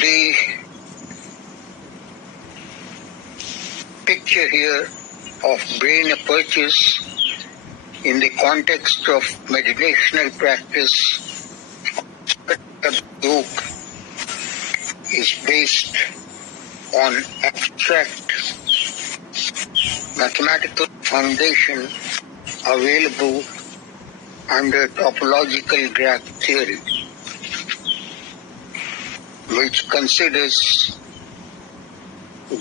The picture here of brain apertures in the context of meditational practice of yoga is based on abstract mathematical foundation available under topological graph theory, which considers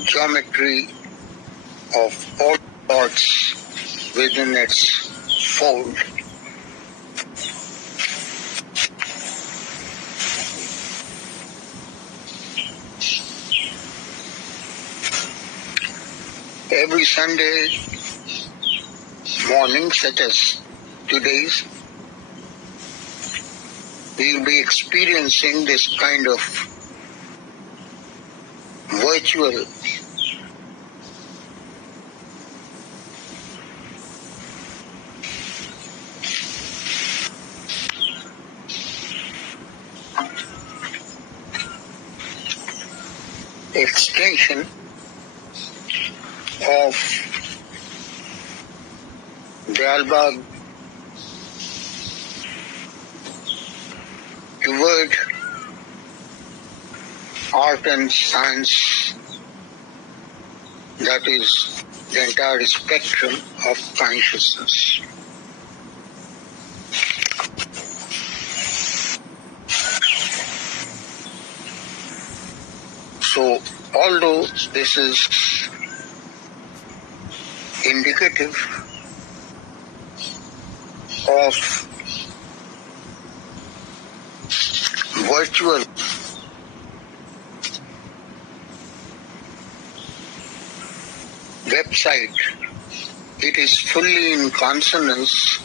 geometry of all sorts within its fold. Every Sunday morning, such as today's, we will be experiencing this kind of virtual extension of Dalbag toward art and science, that is the entire spectrum of consciousness. So, although this is indicative of virtual website, it is fully in consonance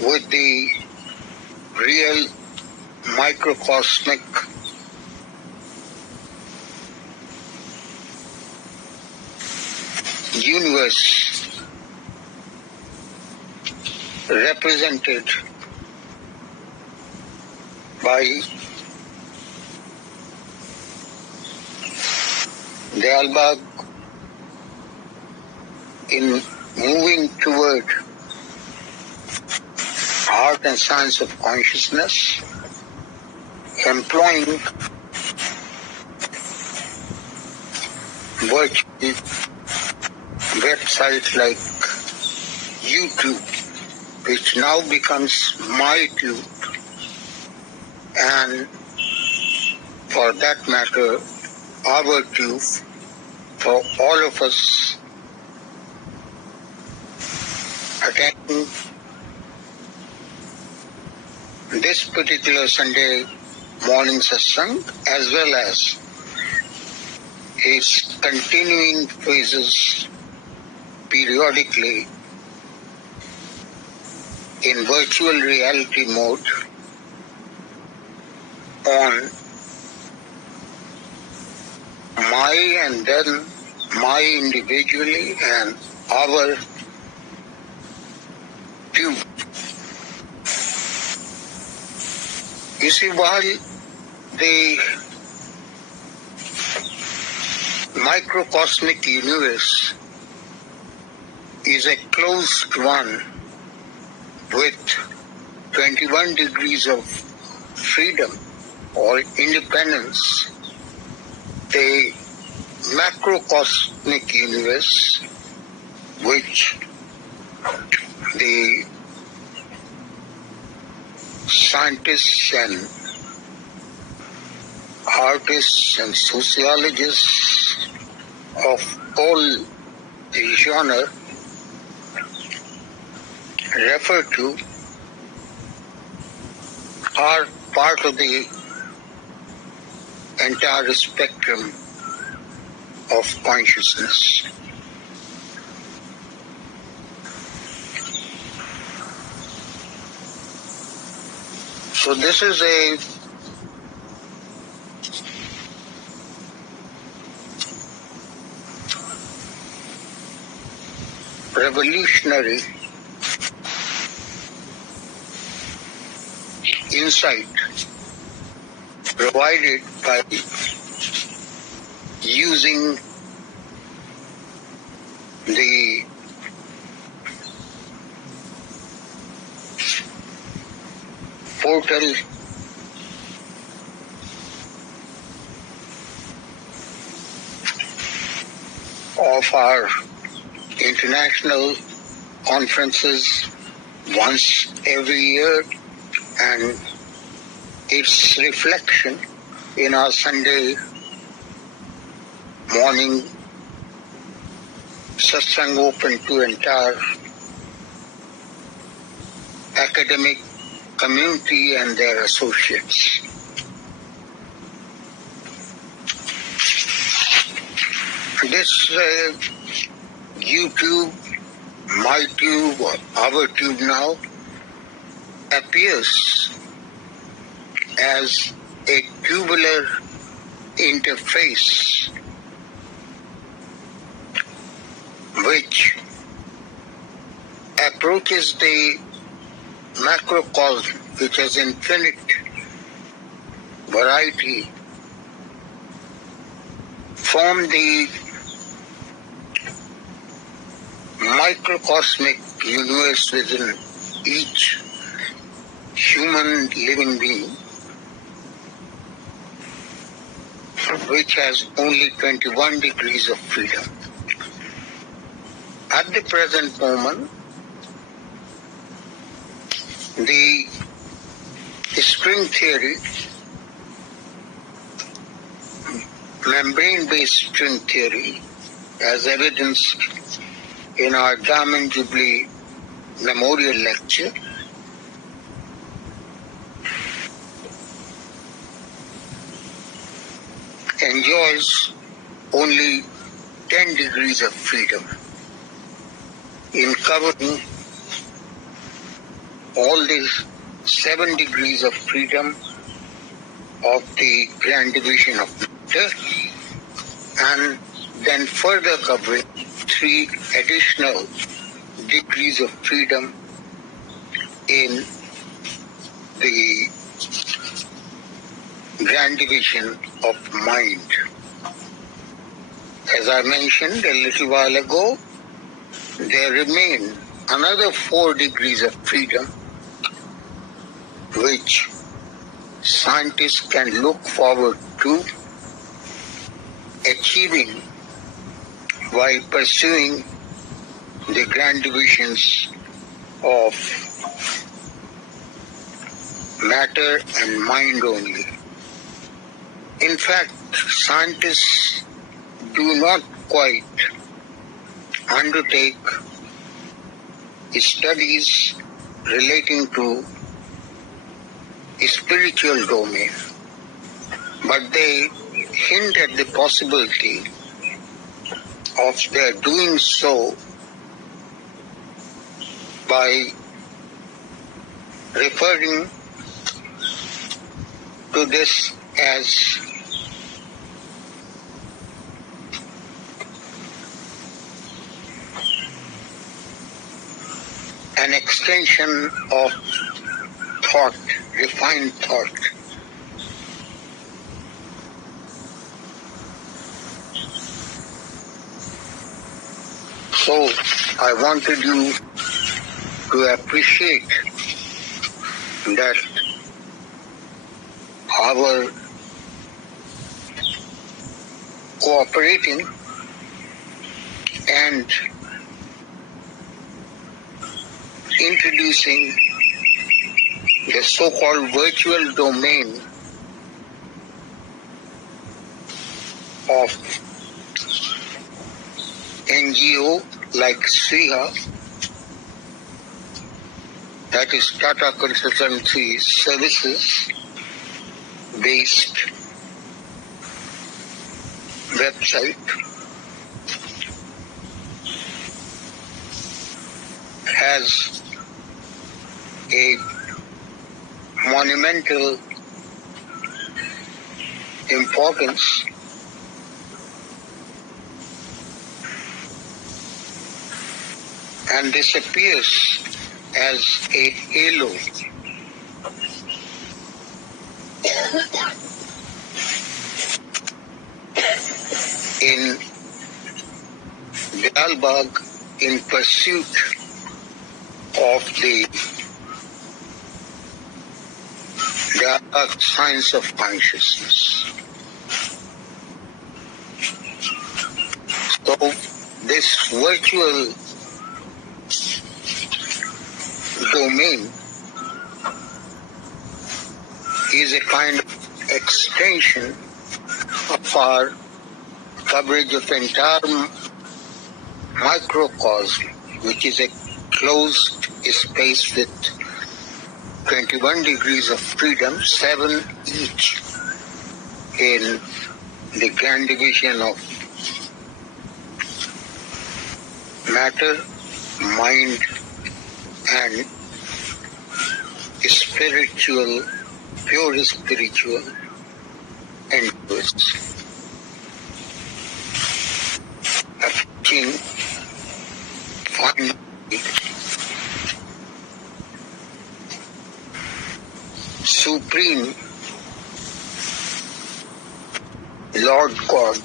with the real microcosmic universe represented by Dalbag in moving toward art and science of consciousness, employing virtual websites like YouTube, which now becomes MyTube, and for that matter, our tube, for all of us attending this particular Sunday morning satsang, as well as its continuing phases periodically in virtual reality mode on my and then my individually and our tube. You see, while the microcosmic universe is a closed one with 21 degrees of freedom or independence, the macrocosmic universe, which the scientists and artists and sociologists of all the genre refer to, are part of the entire spectrum of consciousness. So this is a revolutionary insight provided by using the portal of our international conferences once every year, and its reflection in our Sunday morning satsang open to entire academic community and their associates. This YouTube, my tube, or our tube now, appears as a tubular interface which approaches the macrocosm, which has infinite variety, from the microcosmic universe within each human living being, which has only 21 degrees of freedom. At the present moment, the string theory, membrane-based string theory, as evidenced in our Diamond Jubilee Memorial Lecture, enjoys only 10 degrees of freedom in covering all these 7 degrees of freedom of the grand division of matter, and then further covering 3 additional degrees of freedom in the grand division of mind. As I mentioned a little while ago, there remain another 4 degrees of freedom which scientists can look forward to achieving while pursuing the grand divisions of matter and mind only. In fact, scientists do not quite undertake studies relating to a spiritual domain, but they hint at the possibility of their doing so by referring to this as an extension of thought, refined thought. So I wanted you to appreciate that our cooperating and introducing the so-called virtual domain of NGO like SRIHA, that is Tata Consultancy Services based website, has a monumental importance and this appears as a halo in Dalbagh in pursuit of the dark science of consciousness. So this virtual domain is a kind of extension of our coverage of entire microcosm, which is a closed space with 21 degrees of freedom, 7 each in the grand division of matter, mind, and spiritual, pure spiritual endeavors. Affecting finally supreme Lord God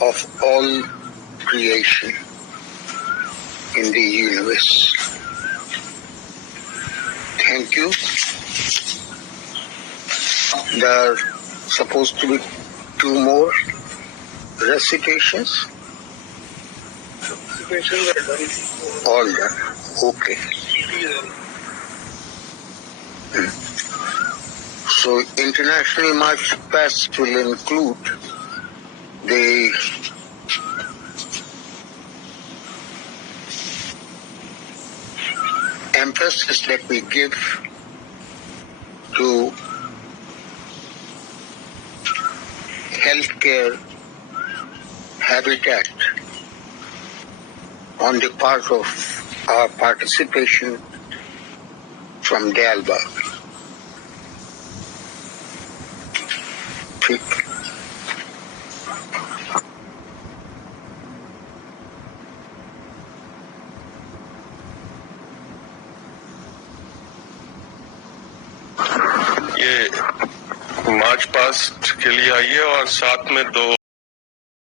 of all creation in the universe. Thank you. There are supposed to be 2 more recitations. All done. Okay. So International March Past will include the emphasis that we give to healthcare habitat on the part of our participation from Dalbagh. ये march past के लिए आइए और साथ में 2